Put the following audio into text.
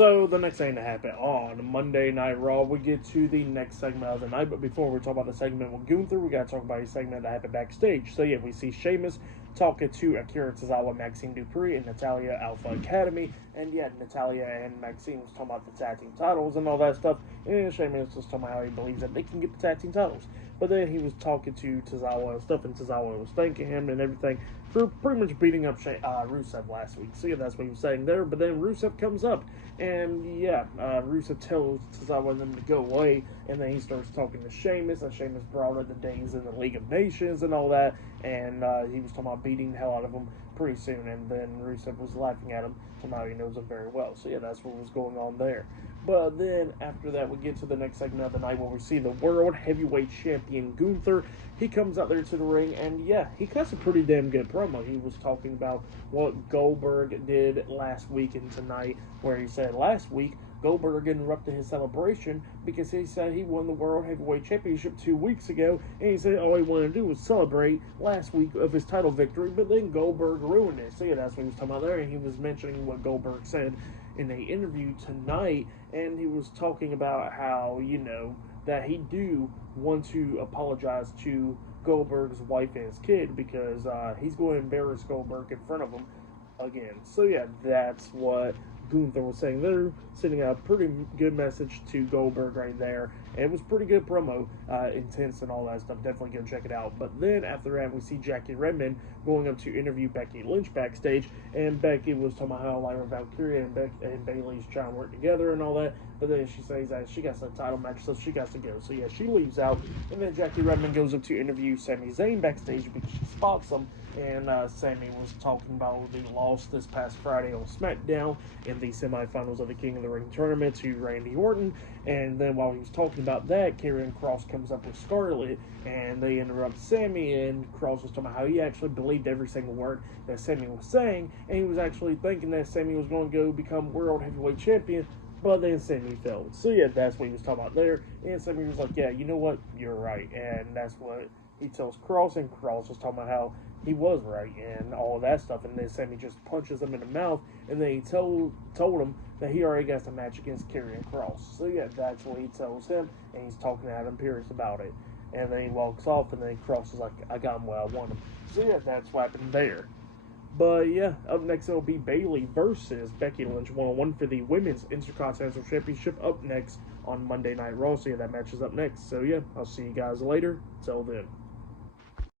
So the next thing to happen on Monday Night Raw, we get to the next segment of the night. But before we talk about the segment with Gunther, we gotta talk about a segment that happened backstage. So yeah, we see Sheamus talking to Akira Tozawa, Maxine Dupree, and Natalia Alpha Academy. And yeah, Natalia and Maxine was talking about the tag team titles and all that stuff. And Sheamus was talking about how he believes that they can get the tag team titles. But then he was talking to Tozawa and stuff, and Tozawa was thanking him and everything for pretty much beating up Rusev last week. So yeah, that's what he was saying there. But then Rusev comes up, and yeah, Rusev tells Tozawa and them to go away, and then he starts talking to Sheamus, and Sheamus brought up the days in the League of Nations and all that, and he was talking about beating the hell out of him pretty soon, and then Rusev was laughing at him, somehow he knows him very well. So yeah, that's what was going on there. But then after that, we get to the next segment of the night where we see the World Heavyweight Champion Gunther. He comes out there to the ring, and yeah, he cuts a pretty damn good promo. He was talking about what Goldberg did last week and tonight, where he said last week Goldberg interrupted his celebration because he said he won the World Heavyweight Championship 2 weeks ago, and he said all he wanted to do was celebrate last week of his title victory, but then Goldberg ruined it. So yeah, that's what he was talking about there, and he was mentioning what Goldberg said in an interview tonight, and he was talking about how, you know, that he do want to apologize to Goldberg's wife and his kid because he's going to embarrass Goldberg in front of him again. So yeah, that's what Gunther was saying there, sending out a pretty good message to Goldberg right there. And it was pretty good promo, intense and all that stuff. Definitely go check it out. But then after that, we see Jackie Redmond going up to interview Becky Lynch backstage, and Becky was talking about how Lyra Valkyria and Bayley's trying to work together and all that. But then she says that she got some title match, so she got to go. So yeah, she leaves out, and then Jackie Redmond goes up to interview Sami Zayn backstage because she spots him. And Sami was talking about the loss this past Friday on SmackDown in the semifinals of the King of the Ring tournament to Randy Orton. And then while he was talking about that, Karrion Kross comes up with Scarlett, and they interrupt Sami, and Kross was talking about how he actually believed every single word that Sami was saying, and he was actually thinking that Sami was going to go become World Heavyweight Champion, but then Sami failed. So yeah, that's what he was talking about there, and Sami was like, yeah, you know what, you're right, and that's what he tells Kross, and Kross was talking about how he was right and all of that stuff, and then Sami just punches him in the mouth, and then he told him that he already got the match against Karrion Kross. So yeah, that's what he tells him, and he's talking to Adam Pearce about it. And then he walks off, and then Kross is like, I got him where I want him. So yeah, that's what happened there. But yeah, up next it'll be Bayley versus Becky Lynch 1-on-1 for the Women's Intercontinental Championship up next on Monday Night Raw. So yeah, that match is up next. So yeah, I'll see you guys later. Till then.